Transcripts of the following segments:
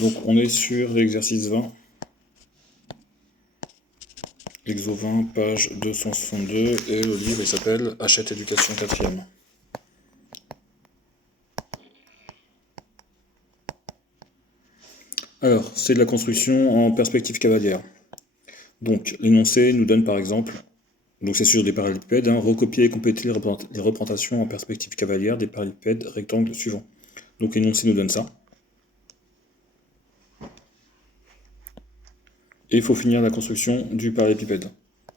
Donc on est sur l'exercice 20, exo 20, page 262, et le livre il s'appelle Hachette Éducation 4e. Alors, c'est de la construction en perspective cavalière. Donc l'énoncé nous donne par exemple, donc c'est sur des parallélépipèdes, recopier et compléter les représentations en perspective cavalière des parallélépipèdes rectangles suivants. Donc l'énoncé nous donne ça. Et il faut finir la construction du parallélépipède.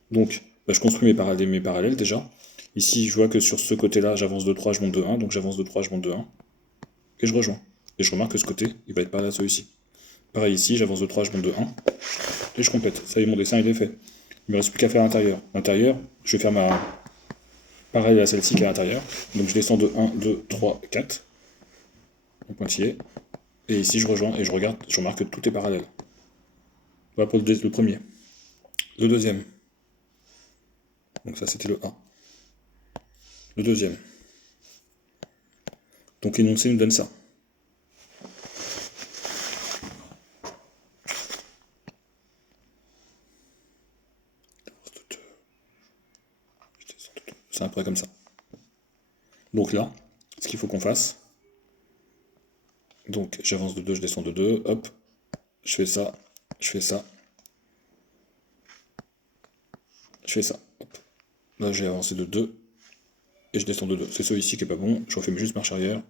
Donc, je construis mes parallèles déjà. Ici, je vois que sur ce côté-là, j'avance de 3, je monte de 1, donc j'avance de 3, je monte de 1, et je rejoins. Et je remarque que ce côté, il va être parallèle à celui-ci. Pareil ici, j'avance de 3, je monte de 1, et je complète. Ça y est, mon dessin, il est fait. Il ne me reste plus qu'à faire l'intérieur. L'intérieur, je vais faire ma parallèle à celle-ci qui est à l'intérieur. Donc je descends de 1, 2, 3, 4, en pointillé. Et ici, je rejoins et je regarde, je remarque que tout est parallèle. Voilà pour le premier. Le deuxième. Donc ça, c'était le 1. Le deuxième. Donc l'énoncé nous donne ça. C'est à peu près comme ça. Donc là, ce qu'il faut qu'on fasse, donc j'avance de 2, je descends de 2, hop, je fais ça, je fais ça, je fais ça, hop. Là j'ai avancé de 2, et je descends de 2. C'est celui-ci qui est pas bon, je refais juste marche arrière.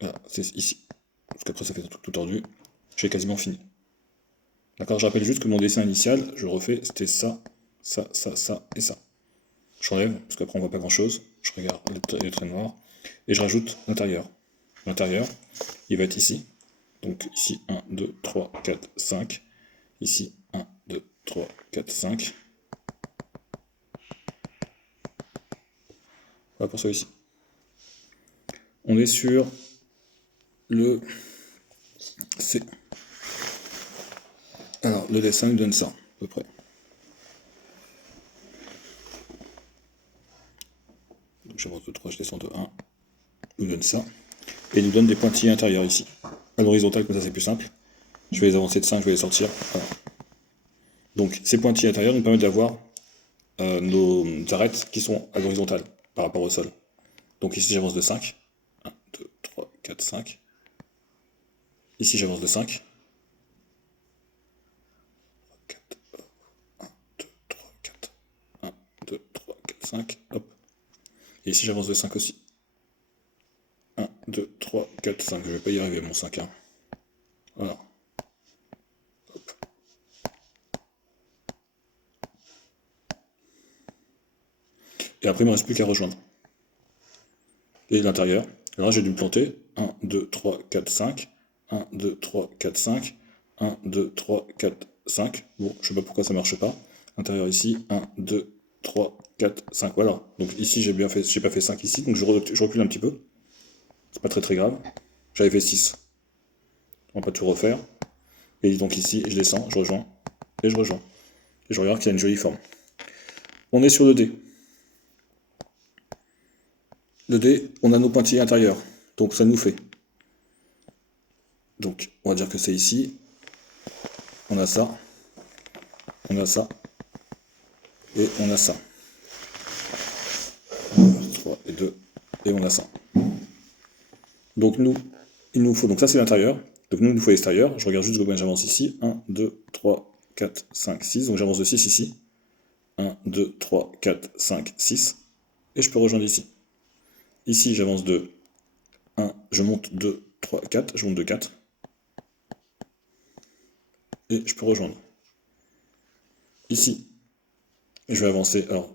Voilà, c'est ici. Parce qu'après ça fait tout tordu. J'ai quasiment fini. D'accord, je rappelle juste que mon dessin initial, je refais, c'était ça, ça, ça, ça et ça. J'enlève, parce qu'après on voit pas grand chose. Je regarde les traits noirs. Et je rajoute l'intérieur. L'intérieur, il va être ici. Donc ici, 1, 2, 3, 4, 5. Ici, 1, 2, 3, 4, 5. Voilà pour celui-ci. On est sur le C. Alors, le dessin nous donne ça, à peu près. Donc j'avance de 3, je descends de 1. Il nous donne ça. Et il nous donne des pointillés intérieurs ici. À l'horizontale, comme ça c'est plus simple. Je vais les avancer de 5, je vais les sortir. Voilà. Donc ces pointillés intérieurs nous permettent d'avoir nos arêtes qui sont à l'horizontale par rapport au sol. Donc ici j'avance de 5. 1, 2, 3, 4, 5. Ici j'avance de 5. 4, 1, 2, 3, 4. 1, 2, 3, 4, 5. Hop. Et ici j'avance de 5 aussi. 1, 2, 3, 4, 5. Je vais pas y arriver mon 5. Hein. Voilà. Hop. Et après il ne me reste plus qu'à rejoindre. Et l'intérieur. Alors là j'ai dû me planter. 1, 2, 3, 4, 5. 1, 2, 3, 4, 5. 1, 2, 3, 4, 5. Bon, je sais pas pourquoi ça marche pas. Intérieur ici. 1, 2, 3, 4, 5. Voilà. Donc ici j'ai bien fait, j'ai pas fait 5 ici, donc je recule un petit peu. C'est pas très grave. J'avais fait 6. On va pas tout refaire. Et donc ici, je descends, je rejoins, et je rejoins. Et je regarde qu'il y a une jolie forme. On est sur le D. Le D, on a nos pointillés intérieurs. Donc ça nous fait. Donc on va dire que c'est ici. On a ça. On a ça. Et on a ça. 3 et 2. Et on a ça. Donc nous, il nous faut. Donc ça c'est l'intérieur. Donc nous, il nous faut l'extérieur. Je regarde juste combien j'avance ici. 1, 2, 3, 4, 5, 6. Donc j'avance de 6 ici. 1, 2, 3, 4, 5, 6. Et je peux rejoindre ici. Ici, j'avance de 1, je monte 2, 3, 4. Je monte de 4. Et je peux rejoindre. Ici, je vais avancer. Alors,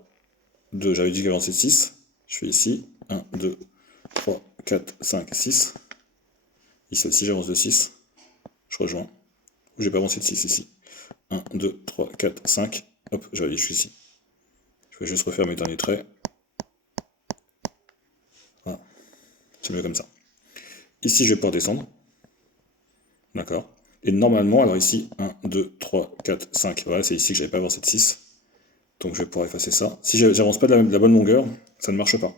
2, j'avais dit que j'avançais 6. Je fais ici. 1, 2, 3, 4, 5, 6. Ici aussi, j'avance de 6. Je rejoins. J'ai pas avancé de 6 ici. 1, 2, 3, 4, 5. Hop, je suis ici. Je vais juste refaire mes derniers traits. Voilà. C'est mieux comme ça. Ici, je vais pouvoir descendre. D'accord. Et normalement, alors ici, 1, 2, 3, 4, 5. Voilà, c'est ici que j'avais pas avancé de 6. Donc je vais pouvoir effacer ça. Si j'avance pas de la bonne longueur, ça ne marche pas.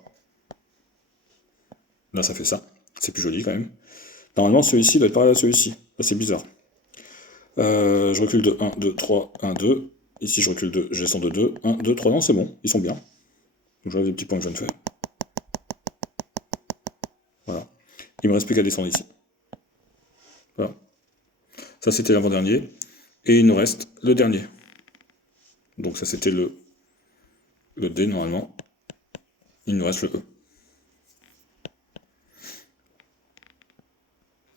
Là, ça fait ça. C'est plus joli quand même. Normalement, celui-ci doit être pareil à celui-ci. Là, c'est bizarre. Je recule de 1, 2, 3, 1, 2. Ici, je recule de, je descends de 2, 1, 2, 3. Non, c'est bon, ils sont bien. Donc, je vois les petits points que je viens de faire. Voilà. Il me reste plus qu'à descendre ici. Voilà. Ça, c'était l'avant-dernier. Et il nous reste le dernier. Donc, ça, c'était le D, normalement. Il nous reste le E.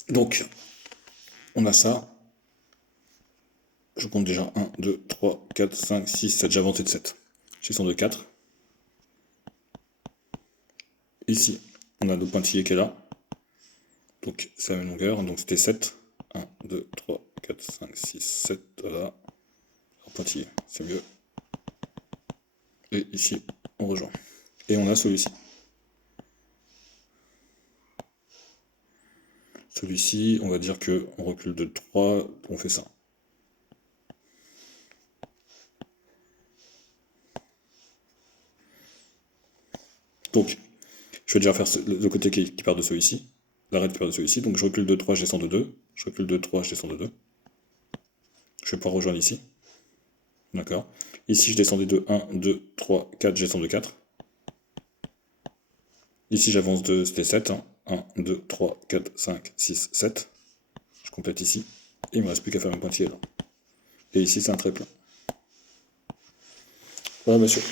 Donc, on a ça. Je compte déjà 1, 2, 3, 4, 5, 6, 7. J'ai avancé de 7. J'ai 100 de 4. Ici, on a notre pointillé qui est là. Donc, c'est la même longueur. Donc, c'était 7. 1, 2, 3, 4, 5, 6, 7. Voilà. Un pointillé, c'est mieux. Et ici, on rejoint. Et on a celui-ci. Celui-ci, on va dire qu'on recule de 3, on fait ça. Donc, je vais déjà faire le côté qui part de celui-ci, l'arrêt qui part de celui-ci. Donc, je recule de 3, je descends de 2. Je recule de 3, je descends de 2. Je vais pouvoir rejoindre ici. D'accord. Ici, je descendais de 1, 2, 3, 4, je descends de 4. Ici, j'avance de, c'était 7. 1, 2, 3, 4, 5, 6, 7. Je complète ici. Et il ne me reste plus qu'à faire un pointillé là. Et ici, c'est un très plein. Voilà, monsieur.